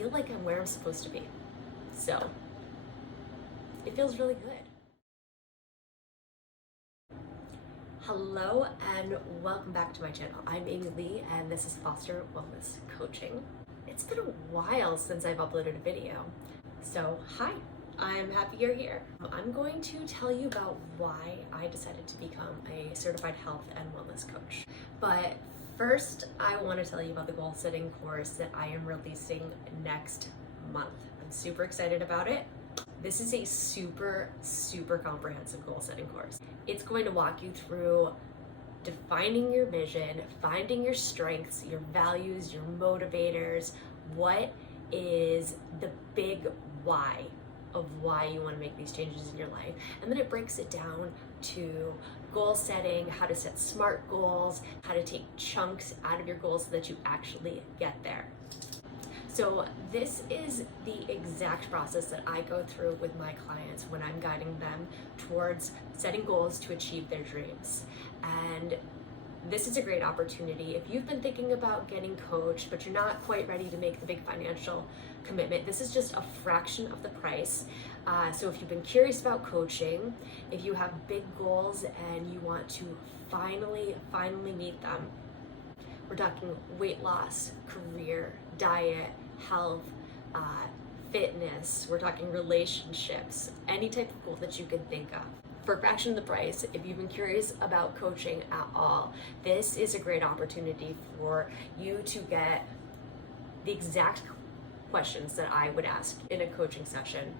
feel like I'm where I'm supposed to be. So it feels really good. Hello and welcome back to my channel. I'm Amy Lee and this is Foster Wellness Coaching. It's been a while since I've uploaded a video. So hi, I'm happy you're here. I'm going to tell you about why I decided to become a certified health and wellness coach. But first, I want to tell you about the goal setting course that I am releasing next month. I'm super excited about it. This is a super comprehensive goal setting course. It's going to walk you through defining your vision, finding your strengths, your values, your motivators, what is the big why of why you want to make these changes in your life. And then it breaks it down to goal setting, how to set SMART goals, how to take chunks out of your goals so that you actually get there. So this is the exact process that I go through with my clients when I'm guiding them towards setting goals to achieve their dreams. And this is a great opportunity. If you've been thinking about getting coached, but you're not quite ready to make the big financial commitment, this is just a fraction of the price. So if you've been curious about coaching, if you have big goals and you want to finally meet them, we're talking weight loss, career, diet, health, fitness, we're talking relationships, any type of goal that you can think of. For a fraction of the price, if you've been curious about coaching at all, this is a great opportunity for you to get the exact questions that I would ask in a coaching session.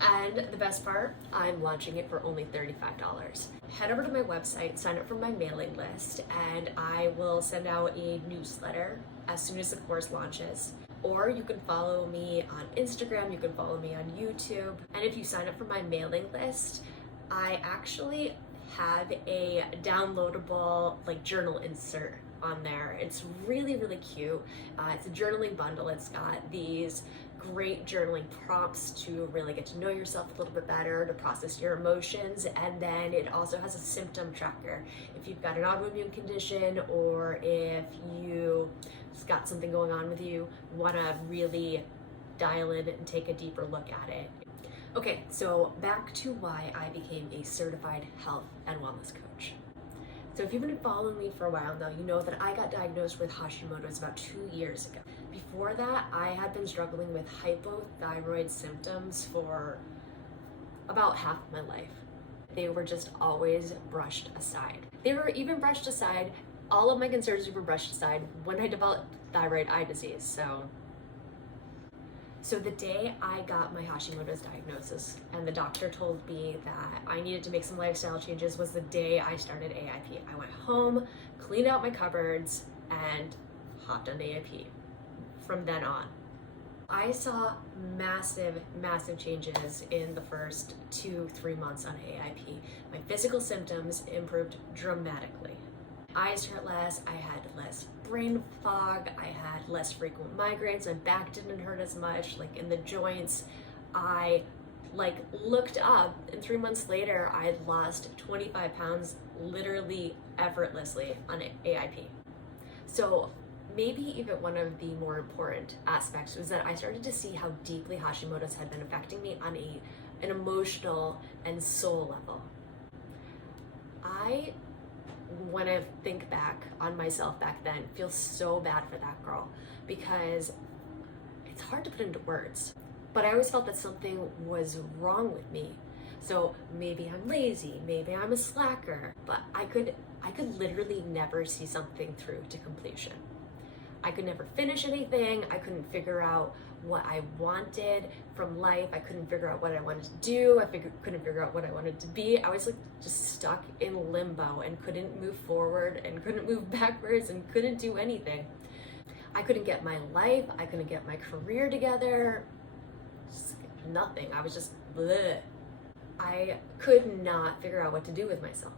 And the best part, I'm launching it for only $35. Head over to my website, sign up for my mailing list, and I will send out a newsletter as soon as the course launches. Or you can follow me on Instagram, you can follow me on YouTube. And if you sign up for my mailing list, I actually have a downloadable journal insert on there. It's really cute. It's a journaling bundle. It's got these great journaling prompts to really get to know yourself a little bit better, to process your emotions, and then it also has a symptom tracker. If you've got an autoimmune condition or if you've got something going on with you, want to really dial in and take a deeper look at it. Okay, so back to why I became a certified health and wellness coach. So if you've been following me for a while now, you know that I got diagnosed with Hashimoto's about 2 years ago. Before that, I had been struggling with hypothyroid symptoms for about half of my life. They were just always brushed aside. They were even brushed aside, all of my concerns were brushed aside when I developed thyroid eye disease. So the day I got my Hashimoto's diagnosis and the doctor told me that I needed to make some lifestyle changes was the day I started AIP. I went home, cleaned out my cupboards, and hopped on AIP. From then on, I saw massive changes in the first 2-3 months on AIP. My physical symptoms improved dramatically. Eyes hurt less, I had less brain fog, I had less frequent migraines, my back didn't hurt as much, in the joints. I looked up and 3 months later I had lost 25 pounds literally effortlessly on AIP. So maybe even one of the more important aspects was that I started to see how deeply Hashimoto's had been affecting me on an emotional and soul level. When I think back on myself back then, feel so bad for that girl because it's hard to put into words. But I always felt that something was wrong with me. So maybe I'm lazy, maybe I'm a slacker, but I could literally never see something through to completion. I could never finish anything. I couldn't figure out what I wanted from life. I couldn't figure out what I wanted to do. Couldn't figure out what I wanted to be. I was just stuck in limbo and couldn't move forward and couldn't move backwards and couldn't do anything. I couldn't get my life. I couldn't get my career together. Just nothing. I was just bleh. I could not figure out what to do with myself.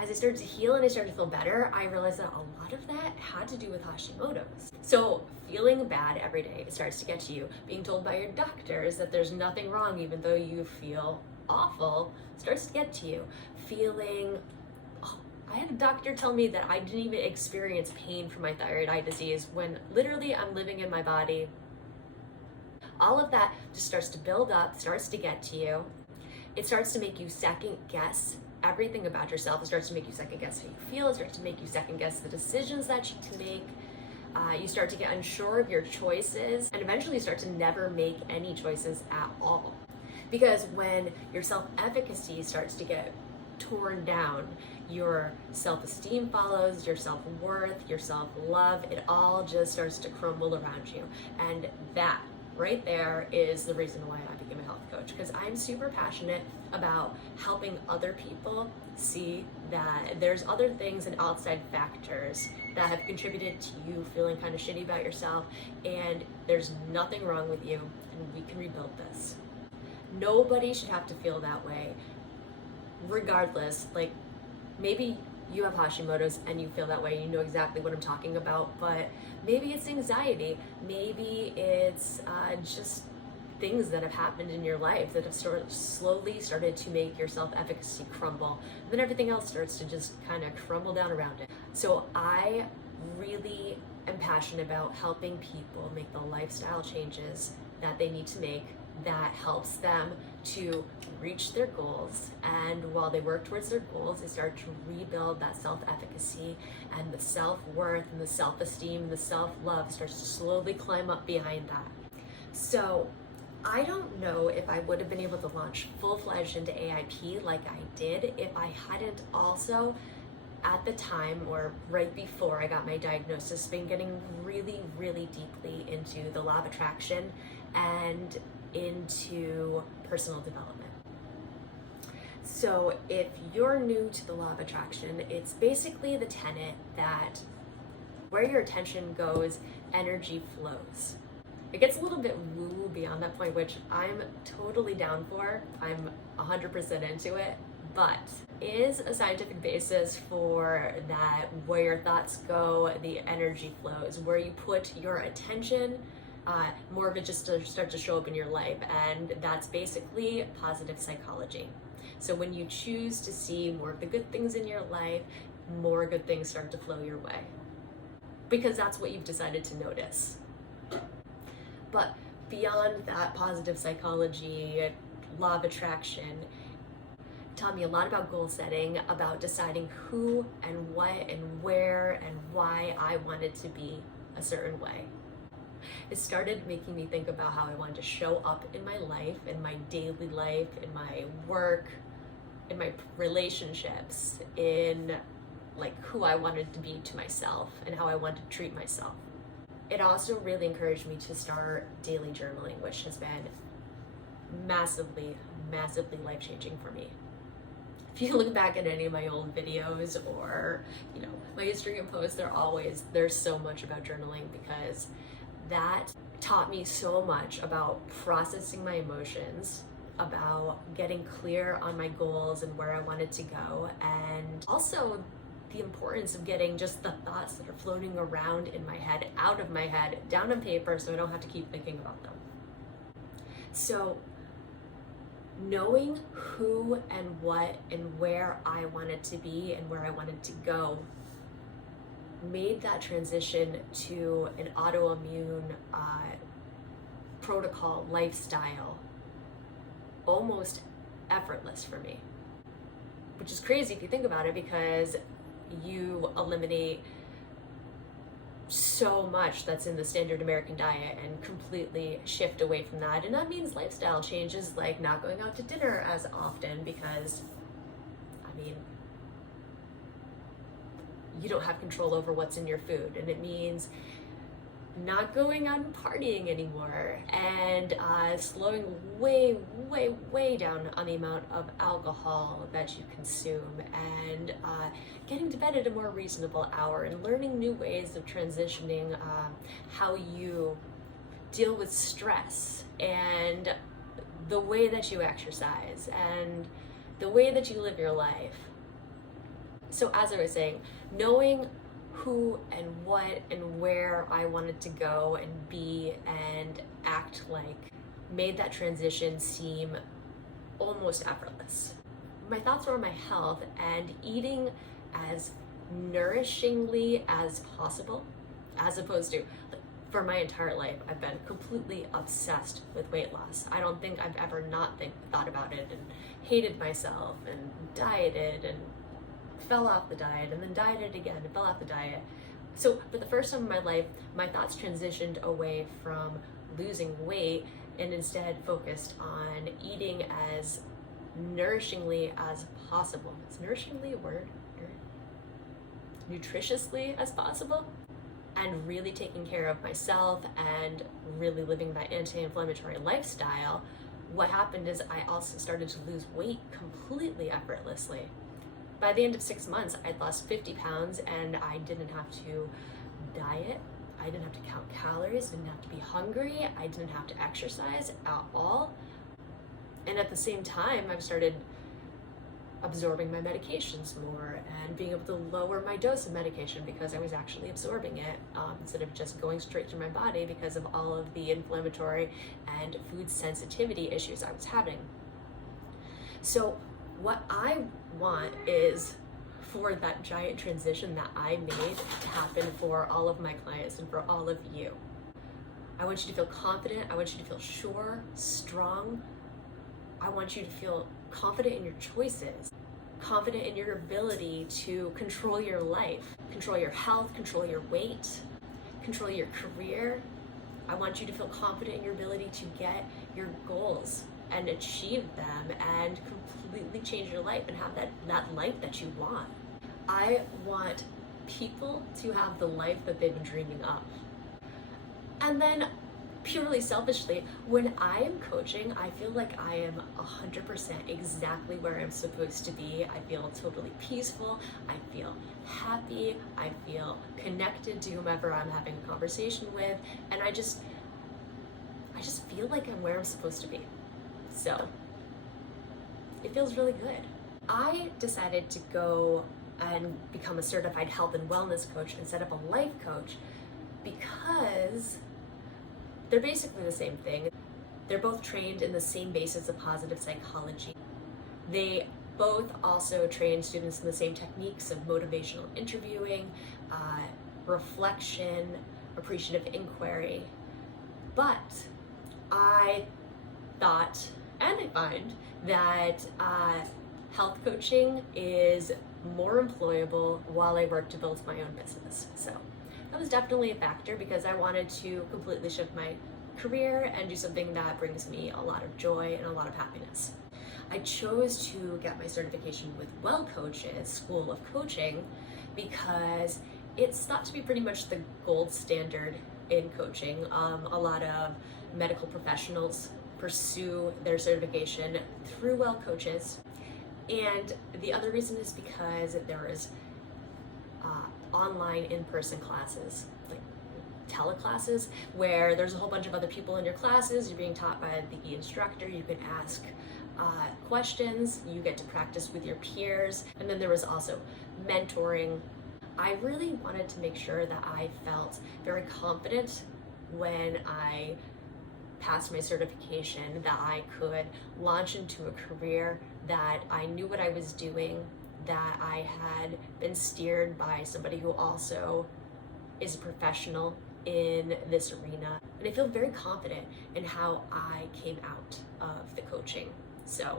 As I started to heal and I started to feel better, I realized that a lot of that had to do with Hashimoto's. So feeling bad every day, it starts to get to you. Being told by your doctors that there's nothing wrong even though you feel awful starts to get to you. I had a doctor tell me that I didn't even experience pain from my thyroid eye disease when literally I'm living in my body All of that just starts to build up, starts to get to you. It starts to make you second guess everything about yourself. It starts to make you second guess how you feel. It starts to make you second guess the decisions that you can make. You start to get unsure of your choices, and eventually you start to never make any choices at all. Because when your self-efficacy starts to get torn down, your self-esteem follows, your self-worth, your self-love, it all just starts to crumble around you. And that right there is the reason why I became a health coach, because I'm super passionate about helping other people see that there's other things and outside factors that have contributed to you feeling kind of shitty about yourself, and there's nothing wrong with you, and we can rebuild this. Nobody should have to feel that way, regardless. Like, maybe you have Hashimoto's and you feel that way, you know exactly what I'm talking about, but maybe it's anxiety, maybe it's just things that have happened in your life that have slowly started to make your self-efficacy crumble, and then everything else starts to just kind of crumble down around it. So I really am passionate about helping people make the lifestyle changes that they need to make that helps them to reach their goals, and while they work towards their goals, they start to rebuild that self-efficacy, and the self-worth and the self-esteem and the self-love starts to slowly climb up behind that. So I don't know if I would have been able to launch full-fledged into AIP like I did if I hadn't also, at the time or right before I got my diagnosis, been getting really, really deeply into the law of attraction and into personal development. So if you're new to the law of attraction, it's basically the tenet that where your attention goes, energy flows. It gets a little bit woo beyond that point, which I'm totally down for. I'm 100% into it, but is a scientific basis for that where your thoughts go, the energy flows, where you put your attention, more of it just to start to show up in your life, and that's basically positive psychology. So when you choose to see more of the good things in your life, more good things start to flow your way, because that's what you've decided to notice. But beyond that positive psychology, law of attraction taught me a lot about goal setting, about deciding who and what and where and why I wanted to be a certain way. It started making me think about how I wanted to show up in my life, in my daily life, in my work, in my relationships, in like who I wanted to be to myself and how I wanted to treat myself. It also really encouraged me to start daily journaling, which has been massively, massively life-changing for me. If you look back at any of my old videos or, my Instagram posts, there's so much about journaling, because that taught me so much about processing my emotions, about getting clear on my goals and where I wanted to go, and also the importance of getting just the thoughts that are floating around in my head out of my head, down on paper, so I don't have to keep thinking about them. So knowing who and what and where I wanted to be and where I wanted to go made that transition to an autoimmune protocol lifestyle almost effortless for me, which is crazy if you think about it, because you eliminate so much that's in the standard American diet and completely shift away from that. And that means lifestyle changes like not going out to dinner as often, because you don't have control over what's in your food. And it means not going out and partying anymore, and slowing way, way, way down on the amount of alcohol that you consume, and getting to bed at a more reasonable hour, and learning new ways of transitioning how you deal with stress, and the way that you exercise, and the way that you live your life. So as I was saying, knowing who and what and where I wanted to go and be and act like made that transition seem almost effortless. My thoughts were on my health and eating as nourishingly as possible, as opposed to For my entire life, I've been completely obsessed with weight loss. I don't think I've ever not thought about it and hated myself and dieted and fell off the diet and then dieted again and fell off the diet. So for the first time in my life, my thoughts transitioned away from losing weight and instead focused on eating as nourishingly as possible. Is nourishingly a word? Nutritiously as possible? And really taking care of myself and really living that anti-inflammatory lifestyle. What happened is I also started to lose weight completely effortlessly. By the end of 6 months, I'd lost 50 pounds and I didn't have to diet. I didn't have to count calories, didn't have to be hungry. I didn't have to exercise at all. And at the same time, I've started absorbing my medications more and being able to lower my dose of medication because I was actually absorbing it instead of just going straight through my body because of all of the inflammatory and food sensitivity issues I was having. So what I want is for that giant transition that I made to happen for all of my clients and for all of you. I want you to feel confident. I want you to feel sure, strong. I want you to feel confident in your choices, confident in your ability to control your life, control your health, control your weight, control your career. I want you to feel confident in your ability to get your goals and achieve them and completely change your life and have that life that you want. I want people to have the life that they've been dreaming of. And then purely selfishly, when I am coaching, I feel like I am 100% exactly where I'm supposed to be. I feel totally peaceful. I feel happy. I feel connected to whomever I'm having a conversation with. And I just feel like I'm where I'm supposed to be. So it feels really good. I decided to go and become a certified health and wellness coach instead of a life coach because they're basically the same thing. They're both trained in the same basis of positive psychology. They both also train students in the same techniques of motivational interviewing, reflection, appreciative inquiry. But I thought, and I find, that health coaching is more employable while I work to build my own business. So that was definitely a factor because I wanted to completely shift my career and do something that brings me a lot of joy and a lot of happiness. I chose to get my certification with Well Coaches School of Coaching because it's thought to be pretty much the gold standard in coaching. A lot of medical professionals pursue their certification through Well Coaches. And the other reason is because there is online in-person classes, like teleclasses, where there's a whole bunch of other people in your classes. You're being taught by the instructor. You can ask questions. You get to practice with your peers. And then there was also mentoring. I really wanted to make sure that I felt very confident when I passed my certification, that I could launch into a career that I knew what I was doing, that I had been steered by somebody who also is a professional in this arena. And I feel very confident in how I came out of the coaching. So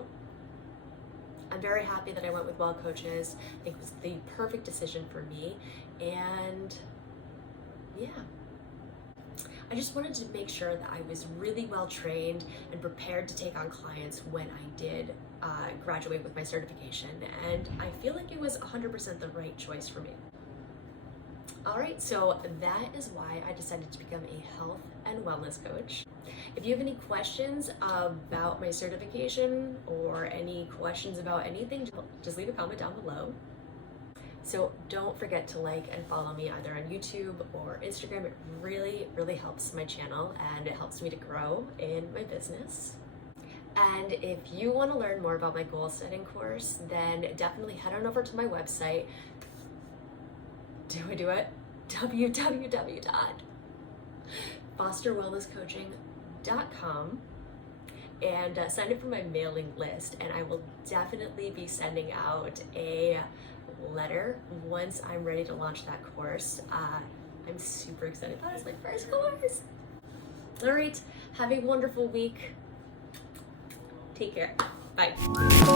I'm very happy that I went with Well Coaches. I think it was the perfect decision for me. And yeah, I just wanted to make sure that I was really well trained and prepared to take on clients when I did graduate with my certification. And I feel like it was 100% the right choice for me. All right, so that is why I decided to become a health and wellness coach. If you have any questions about my certification or any questions about anything, just leave a comment down below. So don't forget to like and follow me either on YouTube or Instagram. It really, really helps my channel and it helps me to grow in my business. And if you want to learn more about my goal setting course, then definitely head on over to my website. www.fosterwellnesscoaching.com and sign up for my mailing list, and I will definitely be sending out a letter once I'm ready to launch that course. I I'm super excited. That is my first course. All right, have a wonderful week. Take care. Bye.